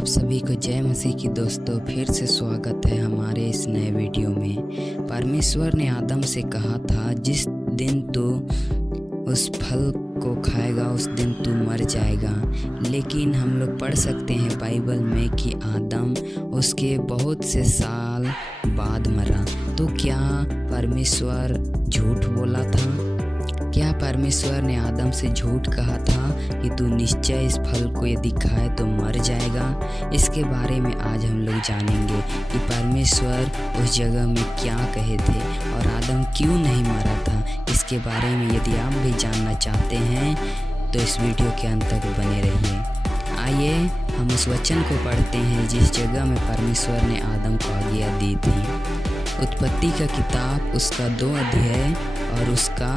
आप सभी को जय मसीह की दोस्तों, फिर से स्वागत है हमारे इस नए वीडियो में। परमेश्वर ने आदम से कहा था, जिस दिन तू उस फल को खाएगा उस दिन तू मर जाएगा। लेकिन हम लोग पढ़ सकते हैं बाइबल में कि आदम उसके बहुत से साल बाद मरा। तो क्या परमेश्वर झूठ बोला था? क्या परमेश्वर ने आदम से झूठ कहा था कि तू निश्चय इस फल को यदि खाए तो मर जाएगा? इसके बारे में आज हम लोग जानेंगे कि परमेश्वर उस जगह में क्या कहे थे और आदम क्यों नहीं मरा था। इसके बारे में यदि आप भी जानना चाहते हैं तो इस वीडियो के अंत तक बने रहिए। आइए हम उस वचन को पढ़ते हैं जिस जगह में परमेश्वर ने आदम को आज्ञा दी थी। उत्पत्ति का किताब उसका 2 अध्याय और उसका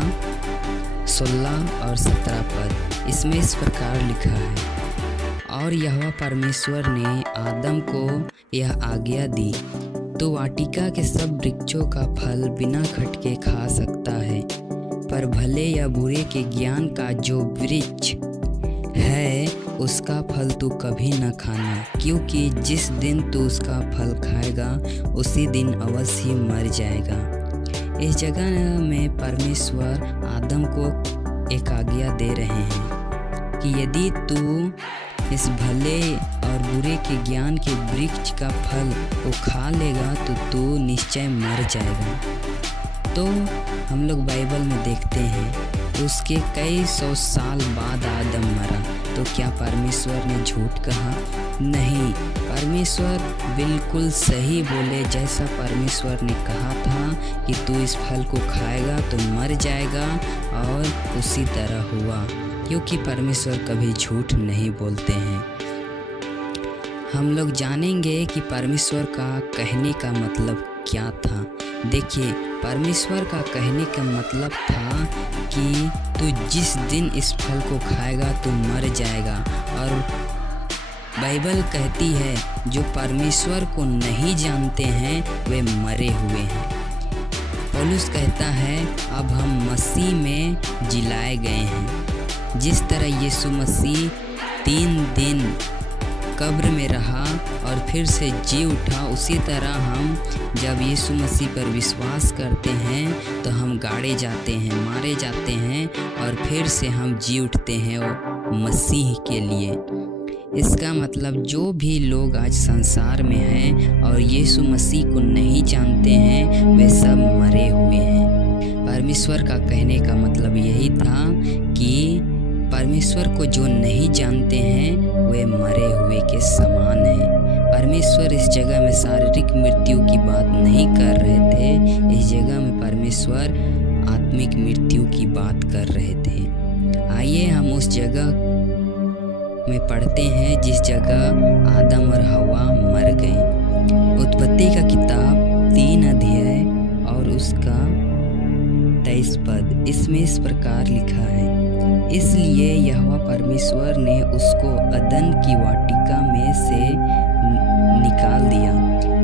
16 और 17 पद। इसमें इस प्रकार लिखा है, और यहोवा परमेश्वर ने आदम को यह आज्ञा दी, तो वाटिका के सब वृक्षों का फल बिना खटके खा सकता है, पर भले या बुरे के ज्ञान का जो वृक्ष है उसका फल तू कभी न खाना, क्योंकि जिस दिन तू उसका फल खाएगा उसी दिन अवश्य ही मर जाएगा। इस जगह में परमेश्वर आदम को एक आज्ञा दे रहे हैं कि यदि तू इस भले और बुरे के ज्ञान के वृक्ष का फल को खा लेगा तो तू निश्चय मर जाएगा। तो हम लोग बाइबल में देखते हैं उसके कई सौ साल बाद आदम मरा। तो क्या परमेश्वर ने झूठ कहा? नहीं, परमेश्वर बिल्कुल सही बोले। जैसा परमेश्वर ने कहा था कि तू इस फल को खाएगा तो मर जाएगा, और उसी तरह हुआ, क्योंकि परमेश्वर कभी झूठ नहीं बोलते हैं। हम लोग जानेंगे कि परमेश्वर का कहने का मतलब क्या था। देखिए, परमेश्वर का कहने का मतलब था कि तू जिस दिन इस फल को खाएगा तो मर जाएगा। और बाइबल कहती है जो परमेश्वर को नहीं जानते हैं वे मरे हुए हैं। पौलुस कहता है अब हम मसीह में जिलाए गए हैं। जिस तरह यीशु मसीह 3 दिन कब्र में रहा और फिर से जी उठा, उसी तरह हम जब यीशु मसीह पर विश्वास करते हैं तो हम गाड़े जाते हैं, मारे जाते हैं और फिर से हम जी उठते हैं वो मसीह के लिए। इसका मतलब जो भी लोग आज संसार में हैं और यीशु मसीह को नहीं जानते हैं वे सब मरे हुए हैं। परमेश्वर का कहने का मतलब यही था कि परमेश्वर को जो नहीं जानते हैं वे मरे हुए के समान हैं। परमेश्वर इस जगह में शारीरिक मृत्यु की बात नहीं कर रहे थे, इस जगह में परमेश्वर आत्मिक मृत्यु की बात कर रहे थे। आइए हम उस जगह में पढ़ते हैं जिस जगह आदम और हवा मर गए। उत्पत्ति का किताब 3 अध्याय और उसका 23 पद। इसमें इस प्रकार लिखा है, इसलिए यहोवा परमेश्वर ने उसको अदन की वाटिका में से निकाल दिया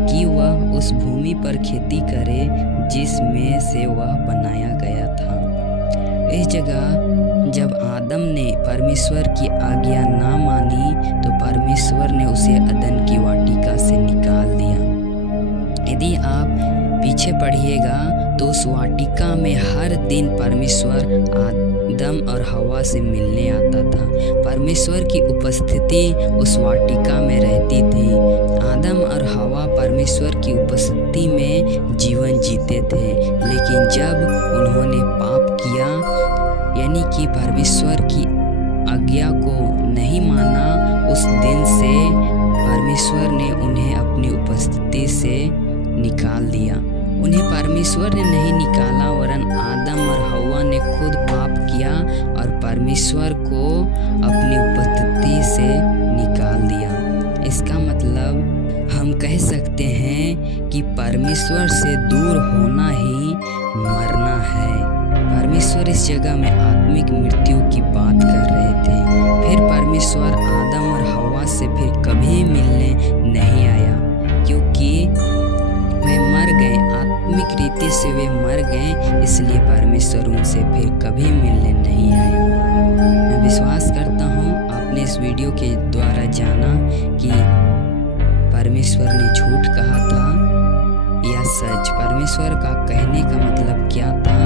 कि वह उस भूमि पर खेती करे जिसमें से वह बनाया गया था। इस जगह जब आदम ने परमेश्वर की आज्ञा ना मानी तो परमेश्वर ने उसे अदन की वाटिका से निकाल दिया। यदि आप पीछे पढ़िएगा तो उस वाटिका में हर दिन परमेश्वर आदम और हवा से मिलने आता था। परमेश्वर की उपस्थिति उस वाटिका में रहती थी। आदम और हवा परमेश्वर की उपस्थिति में जीवन जीते थे। लेकिन जब उन्होंने पाप किया, यानी कि परमेश्वर की आज्ञा को नहीं माना, उस दिन से परमेश्वर ने उन्हें अपनी उपस्थिति से निकाल दिया। उन्हें परमेश्वर ने नहीं निकाला, वरन आदम और हवा ने खुद पाप किया और परमेश्वर को अपनी उपस्थिति से निकाल दिया। इसका मतलब हम कह सकते हैं कि परमेश्वर से दूर होना ही मरना है। परमेश्वर इस जगह में आत्मिक मृत्यु की बात कर रहे थे। फिर परमेश्वर आदम और हवा से फिर कभी मिलने नहीं आया, क्योंकि वे मर गए, आत्मिक रीति से वे मर गए, इसलिए परमेश्वर उनसे फिर कभी मिलने नहीं आया। मैं विश्वास करता हूँ आपने इस वीडियो के द्वारा जाना कि परमेश्वर ने झूठ कहा था या सच? परमेश्वर का कहने का मतलब क्या था